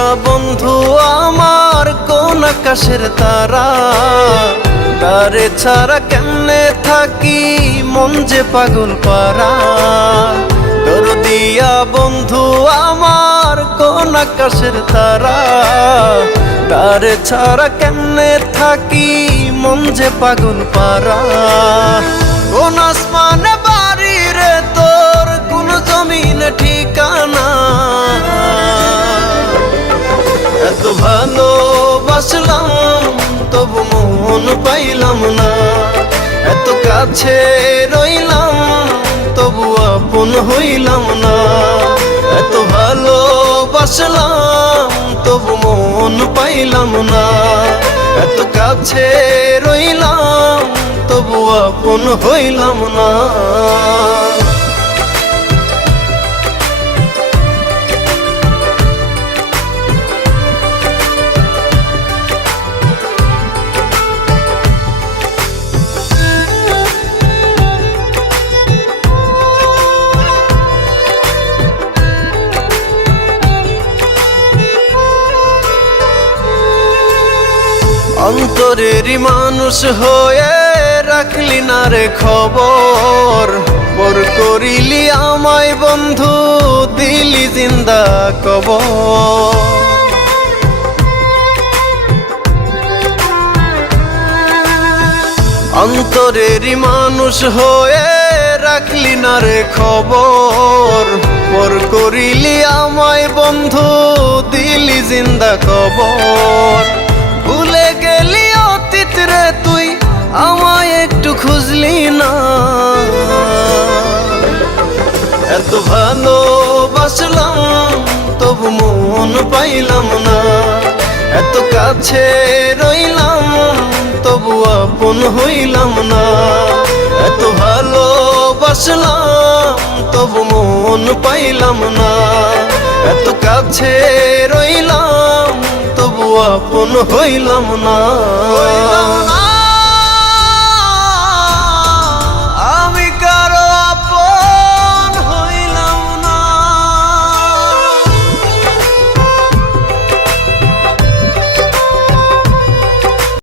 দিয়া বন্ধু আমার কোন আকাশের তারা, তারে ছাড়া কেমনে থাকি মন যে পাগল পারা। তোর দিয়া বন্ধু আমার কোন আকাশের তারা, তারে ছাড়া কেমনে থাকি মন যে পাগল পারা। কোন আসমানে বাড়ি রে তোর, কোন জমিনে ঠিকানা, এত ভালোবাসলাম তবু মন পাইলাম না। এত কাছে রইলাম তবু আপন হইলাম না। এত ভালোবাসলাম তবু মন পাইলাম না। এত কাছে রইলাম তবু আপন হইলাম না। অন্তরেরই মানুষ হয়ে রাখলি না রে খবর, পর করিলি আমায় বন্ধু দিলি জিন্দা কবর। অন্তরেরই মানুষ হয়ে রাখলি না রে খবর, পর করিলি আমায় বন্ধু দিলি জিন্দা কবর। ভুলে গেলি অতীত রে তুই আমায় একটু খুঁজলি না। এত ভালোবাসলাম তবু মন পাইলাম না। এত কাছে রইলাম তবু আপন হইলাম না। এত ভালোবাসলাম তবু মন পাইলাম না। এত কাছে রইলাম তবু আপন হইলাম না।